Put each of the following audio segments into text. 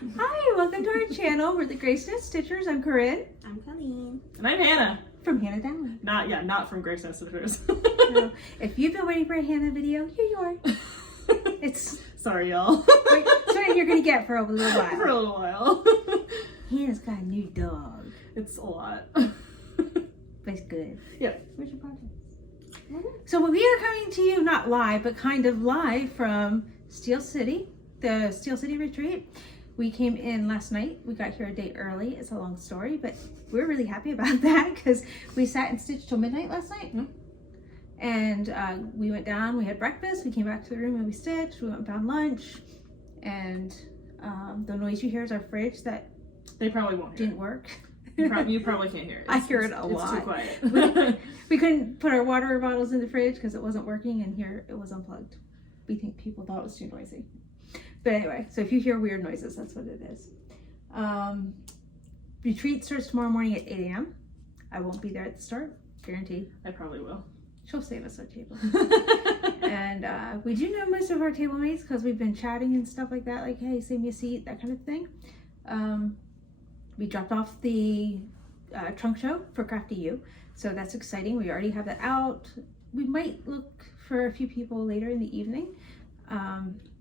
Hi, welcome to our channel. We're the Grace Note Stitchers. I'm Corinne. I'm Colleen. And I'm Hannah. From Hannah Down. Not from Grace Note Stitchers. So, if you've been waiting for a Hannah video, here you are. It's sorry, y'all. it's what you're gonna get for a little while. For a little while. Hannah's got a new dog. It's a lot. But it's good. Yeah. Where's your project? So we are coming to you not live, but kind of live from Steel City, the Steel City retreat. We came in last night. We got here a day early. It's a long story, but we're really happy about that because we sat and stitched till midnight last night. Mm-hmm. And we went down, we had breakfast, we came back to the room and we stitched, we went and found lunch. And the noise you hear is our fridge that They probably won't hear didn't work. You probably can't hear it. I hear it a lot. It's too quiet. We couldn't put our water bottles in the fridge because it wasn't working, and here it was unplugged. We think people thought it was too noisy. But anyway, so if you hear weird noises, that's what it is. Retreat starts tomorrow morning at 8 a.m. I won't be there at the start, guaranteed. I probably will. She'll save us our table. And we do know most of our table mates because we've been chatting and stuff like that, like, hey, save me a seat, that kind of thing. We dropped off the trunk show for Crafty You, so that's exciting. We already have that out. We might look for a few people later in the evening.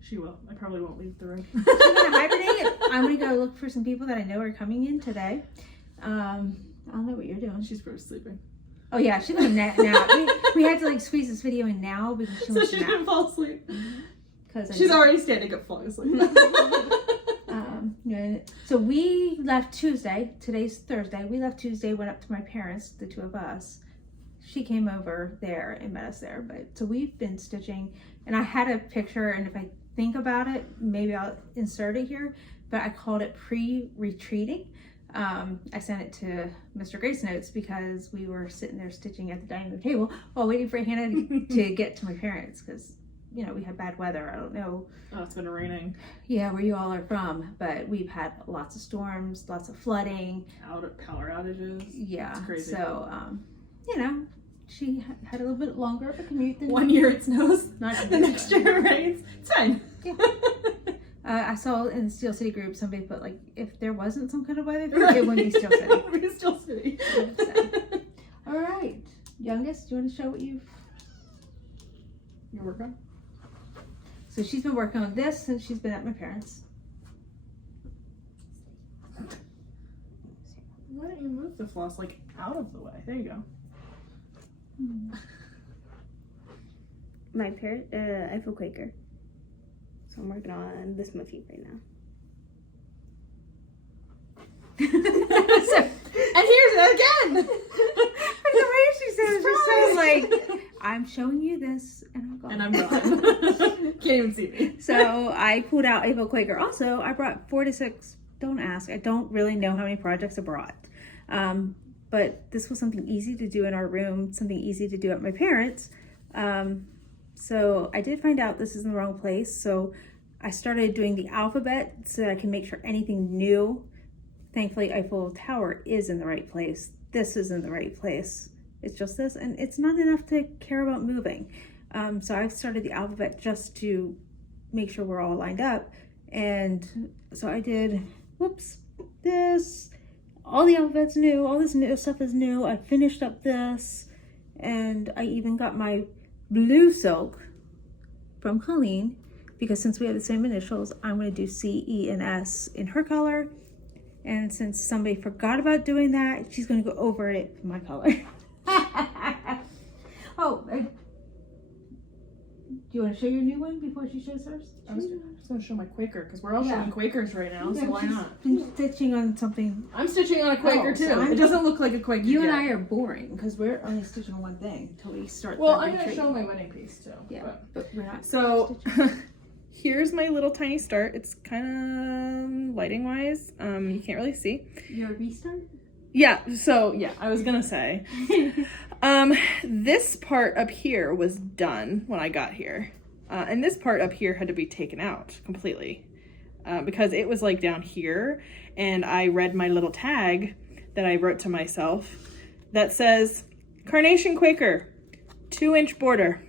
She will. I probably won't leave the room. She's gonna hibernate. I'm gonna go look for some people that I know are coming in today. I don't know what you're doing. She's probably sleeping. Oh yeah, she's gonna nap. We had to like squeeze this video in now because she So wants she to nap. didn't fall asleep. Because She's already standing up falling asleep. Yeah, so we left Tuesday. Today's Thursday. We left Tuesday, went up to my parents, the two of us. She came over there and met us there. But so we've been stitching, and I had a picture, and if I think about it, maybe I'll insert it here, but I called it pre-retreating. I sent it to Mr. Grace Notes because we were sitting there stitching at the dining room table while waiting for Hannah to get to my parents because, you know, we had bad weather. I don't know. Oh, it's been raining. Yeah, where you all are from, but we've had lots of storms, lots of flooding. Power outages. Yeah, It's crazy. so, you know, she had a little bit longer of a commute than 1 year it snows, Not the next year it rains. It's fine. Yeah. I saw in the Steel City group somebody put like, if there wasn't some kind of weather, Right. it wouldn't be Steel City. It would be Steel City. So, all right, youngest, do you want to show what you've? Your work on? So she's been working on this since she's been at my parents. Why don't you move the floss like out of the way? There you go. My parent, I feel Quaker. So I'm working on this motif right now. And here's it again! The way she says, just sounds like, I'm showing you this and I'm gone. And I'm gone. Can't even see me. So I pulled out Ava Quaker. Also, I brought 4 to 6. Don't ask. I don't really know how many projects I brought. But this was something easy to do in our room, something easy to do at my parents'. So I did find out this is in the wrong place. So I started doing the alphabet so that I can make sure anything new. Thankfully, Eiffel Tower is in the right place. This is in the right place. It's just this, and it's not enough to care about moving. So I started the alphabet just to make sure we're all lined up. And so I did, this. All the alphabet's new. All this new stuff is new. I finished up this. And I even got my blue silk from Colleen because since we have the same initials, I'm going to do C, E, and S in her color. And since somebody forgot about doing that, she's going to go over it in my color. Do you want to show your new one before she shows hers? I was just going to show my Quaker because we're all showing Quakers right now, so why not? Been stitching on something. I'm stitching on a Quaker too. so It doesn't look like a Quaker You yet. and I are boring because we're only stitching on one thing until we start. Well, the I'm going to retreat. show my wedding piece too. Yeah, but- but we're not. So stitching. here's my little tiny start. It's kind of lighting wise. You can't really see. Your restart. Yeah, so yeah, I was gonna say. This part up here was done when I got here. And this part up here had to be taken out completely. Because it was like down here, and I read my little tag that I wrote to myself that says, Carnation Quaker, 2-inch border.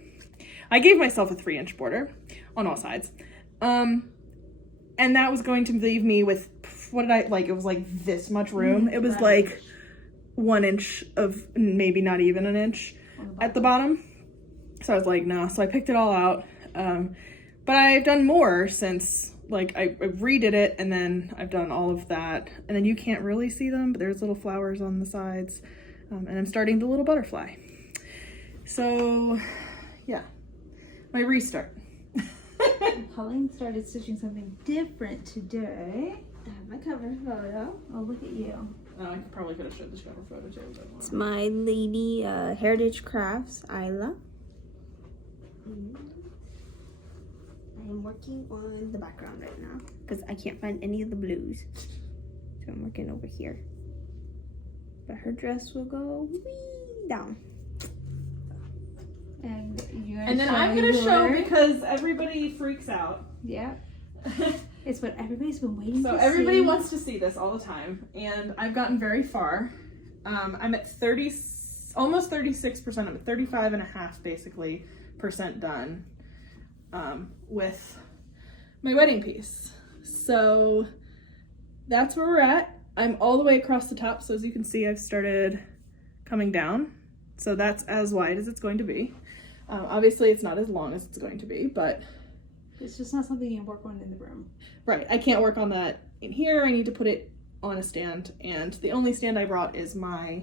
I gave myself a 3-inch border on all sides. And And that was going to leave me with, what did I, like, it was like this much room. It was Right. like 1 inch of, maybe not even an inch at the bottom. So I was like, no. So I picked it all out. But I've done more since, like, I redid it, and then I've done all of that. And then you can't really see them, but there's little flowers on the sides. And I'm starting the little butterfly. So, yeah. My restart. Pauline started stitching something different today. I have my cover photo. Oh, look at you. I probably could have showed this cover photo too. It's my lady Heritage Crafts, Isla. I am working on the background right now because I can't find any of the blues. So I'm working over here. But her dress will go way down. And you're And then I'm gonna show because everybody freaks out. Yeah. It's what everybody's been waiting So to everybody see. wants to see this all the time, and I've gotten very far. I'm at almost 36%. I'm at 35.5% basically done with my wedding piece. So that's where we're at. I'm all the way across the top, so as you can see, I've started coming down. So that's as wide as it's going to be. Obviously, it's not as long as it's going to be, but It's just not something you can work on in the room. right, I can't work on that in here. I need to put it on a stand, and the only stand I brought is my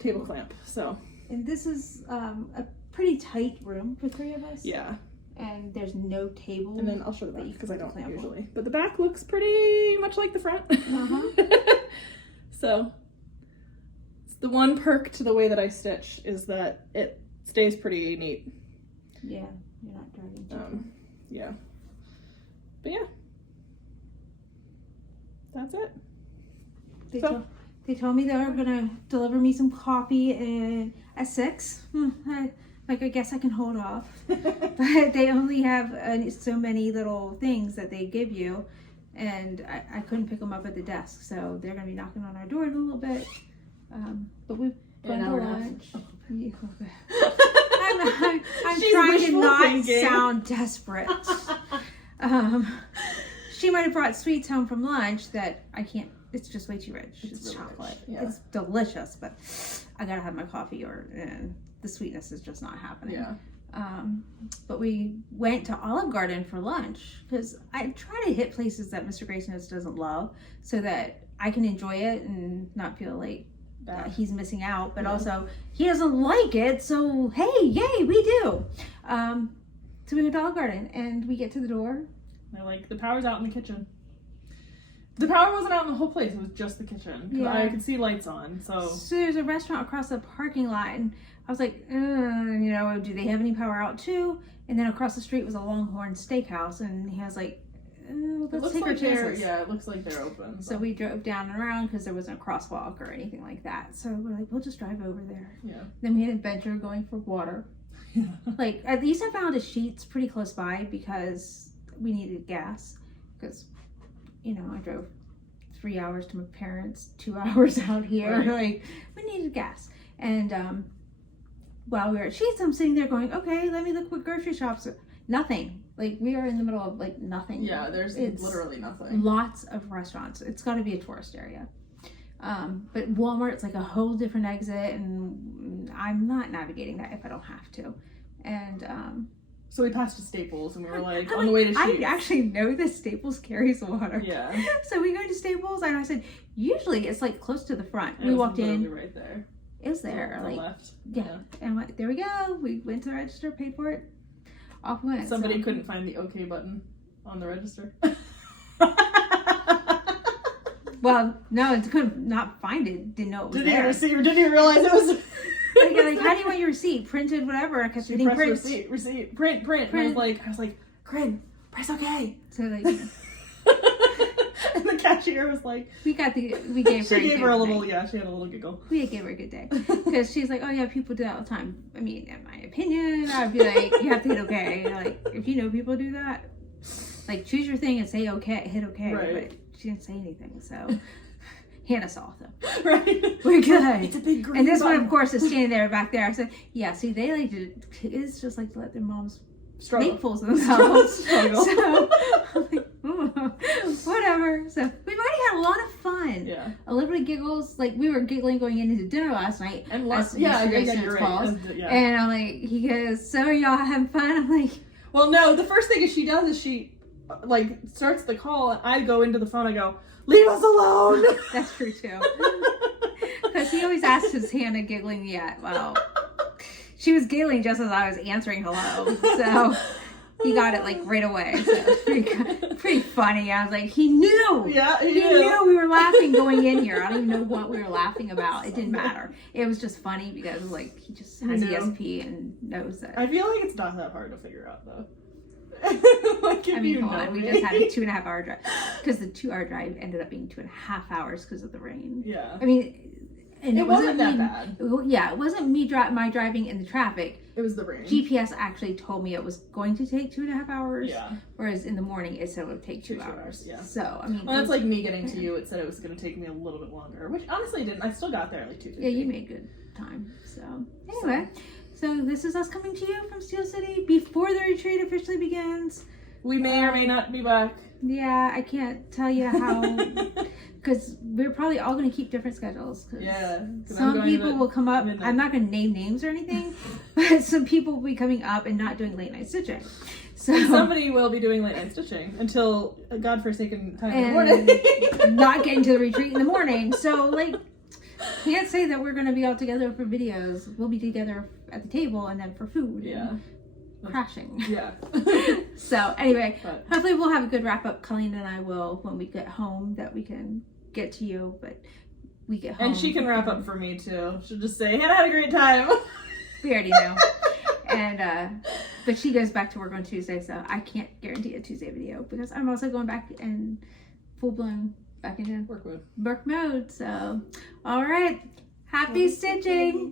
table clamp. So And this is a pretty tight room for 3 of us. yeah, And there's no table. and then I'll show the that back you because can I don't clamp on. usually. But the back looks pretty much like the front. Uh-huh. So the one perk to the way that I stitch is that it stays pretty neat. Yeah, you're not dragging too far. Yeah. But yeah, that's it. They told me they were gonna deliver me some coffee at 6. I guess I can hold off. But they only have so many little things that they give you, and I couldn't pick them up at the desk, so they're gonna be knocking on our door in a little bit. But we've gone to lunch. I'm She's trying to wishful not thinking. sound desperate. She might have brought sweets home from lunch that I can't. It's just way too rich. It's really chocolate. rich, yeah. It's delicious, but I gotta have my coffee, or the sweetness is just not happening. Yeah. But we went to Olive Garden for lunch because I try to hit places that Mr. Grayson doesn't love, so that I can enjoy it and not feel like he's missing out. But also he doesn't like it, so hey, yay, we do. So we went to Olive Garden, and we get to the door. They're like, the power's out in the kitchen. The power wasn't out in the whole place. It was just the kitchen. 'Cause Yeah. I could see lights on. So So there's a restaurant across the parking lot, and I was like, do they have any power out too? And then across the street was a Longhorn Steakhouse, and he was like, it let's looks take our like they're, chances. yeah, it looks like they're open. So we drove down and around because there wasn't a crosswalk or anything like that. So we're like, we'll just drive over there. yeah. Then we had an adventure going for water. Like, at least I found a Sheetz pretty close by because we needed gas. Because, I drove 3 hours to my parents, 2 hours out here. Right. Like, we needed gas. And while we were at Sheetz, I'm sitting there going, okay, let me look what grocery shops are. Nothing. Like, we are in the middle of, like, nothing. Yeah, there's It's literally nothing. Lots of restaurants. It's got to be a tourist area. But Walmart's like a whole different exit, and I'm not navigating that if I don't have to. And So we passed to Staples, and we were like, I'm on the way to I Sheetz. actually know that Staples carries water. Yeah. So we go to Staples, and I said, usually it's like close to the front. It We was walked in, literally right there. it was there. On the Like, left. yeah. And I'm like, there we go. We went to the register, paid for it. Off we went. Somebody So- couldn't find the OK button on the register. Well, no, it couldn't not find it. Didn't know it was Didn't there. even realize it was. Like, how do you want your receipt? Printed, whatever. Because She you didn't pressed print. receipt, print. And I was like, Corinne, press OK. So like, And the cashier was like, we gave her. she gave her a little, day. yeah, she had a little giggle. We gave her a good day because she's like, oh yeah, people do that all the time. I mean, in my opinion, I'd be like, you have to hit okay. Like, if you know people do that, like, choose your thing and say okay, hit okay. Right. But she didn't say anything, so Hannah saw them. Right? We're good. It's a big green And this one, button. of course, is standing there back there. I said, yeah, see, they like to. It's just like to let their moms Struggle. make fools of themselves. Struggle. So I'm like, whatever. So we've already had a lot of fun. Yeah. A little bit of giggles. Like we were giggling going into dinner last night. And as yeah, Mr. Jason you're calls. right. Yeah. And I'm like, he goes, so are y'all having fun? I'm like, Well, no, the first thing she does is she, like, starts the call, and I go into the phone, I go, leave us alone! that's true too. Because he always asks, is Hannah giggling yet? Well, she was giggling just as I was answering hello. So he got it, like, right away. So it was pretty funny. I was like, he knew! Yeah, He knew we were laughing going in here. I don't even know what we were laughing about. It didn't matter. It was just funny because, like, he just has ESP and knows that. I feel like it's not that hard to figure out, though. Like, I mean, hold on. We just had a 2.5 hour drive. Because the 2-hour drive ended up being 2.5 hours because of the rain. Yeah. I mean, and it wasn't that bad. Yeah, it wasn't me my driving in the traffic. It was the rain. GPS actually told me it was going to take 2.5 hours. Yeah. Whereas in the morning it said it would take 2 hours. Yeah. So, I mean. Well, that's like me getting to you. It said it was going to take me a little bit longer, which honestly didn't. I still got there at like 2:50. Yeah, you made good time. So, anyway. So this is us coming to you from Steel City before the retreat officially begins. We may or may not be back. Yeah, I can't tell you how, because we're probably all going to keep different schedules. Yeah. Some people will come up, midnight. I'm not going to name names or anything, but some people will be coming up and not doing late night stitching. So And somebody will be doing late night stitching until a godforsaken time in the morning. not getting to the retreat in the morning. So, like, can't say that we're going to be all together for videos. We'll be together at the table and then for food. Yeah. Crashing. Yeah. So anyway, But- hopefully we'll have a good wrap up. Colleen and I will when we get home, that we can get to you, but we get home. And she can wrap up for me too. She'll just say, Hannah had a great time. We already know. And but she goes back to work on Tuesday, so I can't guarantee a Tuesday video because I'm also going back and full blown back into Work with. work mode. So all right. Happy stitching.